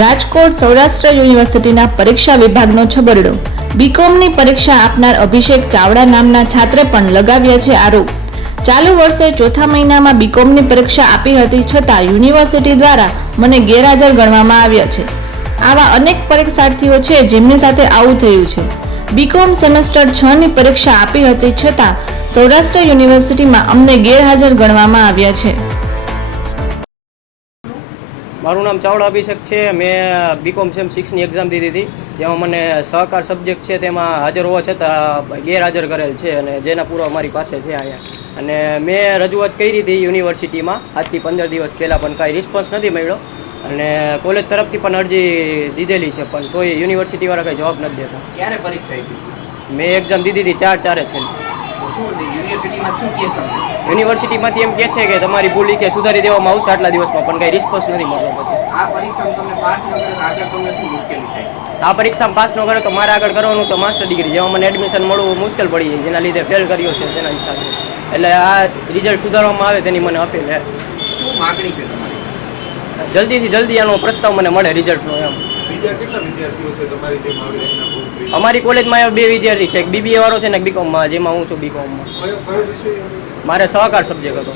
રાજકોટ સૌરાષ્ટ્ર યુનિવર્સિટીના પરીક્ષા વિભાગનો છબરડો. બીકોમની પરીક્ષા આપનાર અભિષેક ચાવડા નામના છાત્રે પણ લગાવ્યા છે આરોપ. ચાલુ વર્ષે ચોથા મહિનામાં બીકોમની પરીક્ષા આપી હતી છતાં યુનિવર્સિટી દ્વારા મને ગેરહાજર ગણવામાં આવ્યા છે. આવા અનેક પરીક્ષાર્થીઓ છે જેમની સાથે આવું થયું છે. બીકોમ સેમેસ્ટર છ ની પરીક્ષા આપી હતી છતાં સૌરાષ્ટ્ર યુનિવર્સિટીમાં અમને ગેરહાજર ગણવામાં આવ્યા છે. મારું નામ ચાવડા અભિષેક છે. મેં બીકોમ સેમ સિક્સની એક્ઝામ દીધી હતી. જેમાં મને સહકાર સબ્જેક્ટ છે તેમાં હાજર હોવા છતાં ગેરહાજર કરેલ છે અને જેના પૂર્વ મારી પાસે છે અહીંયા. અને મેં રજૂઆત કરી હતી યુનિવર્સિટીમાં. આજથી પંદર દિવસ પહેલાં પણ કાંઈ રિસ્પોન્સ નથી મળ્યો. અને કોલેજ તરફથી પણ અરજી દીધેલી છે પણ તોય યુનિવર્સિટીવાળા કંઈ જવાબ નથી દેતા. ક્યારે પરીક્ષા મેં એક્ઝામ દીધી હતી ચાર ચારે છે. યુનિવર્સિટીમાંથી એમ કહે છે કે તમારી ભૂલી કે સુધારી દેવામાં આવશે આટલા દિવસમાં પણ કંઈ રિસ્પોન્સ નથી મળતો પછી આ પરીક્ષામાં તમને પાસ ન કરે તો આગળ તમને શું મુશ્કેલી થાય? આ પરીક્ષામાં પાસ ન કરે તો મારે આગળ કરવાનું છે માસ્ટર ડિગ્રી જેમાં મને એડમિશન મળવું મુશ્કેલ પડી જાય જેના લીધે ફેલ કર્યો છે તેના હિસાબે. એટલે આ રિઝલ્ટ સુધારવામાં આવે તેની મને અપીલ છે. શું માગણી છે તમારી? જલ્દીથી જલ્દી આનો પ્રસ્તાવ મને મળે રિઝલ્ટનો એમ. બીજા કેટલા વિદ્યાર્થીઓ છે તમારી આવી? અમારી કોલેજમાં બે વિદ્યાર્થી છે એક બીબીએ વાળો છે ને એક બીકોમમાં જેમાં હું છું બીકોમમાં? મારે સહકાર સબ્જેક્ટ હતો.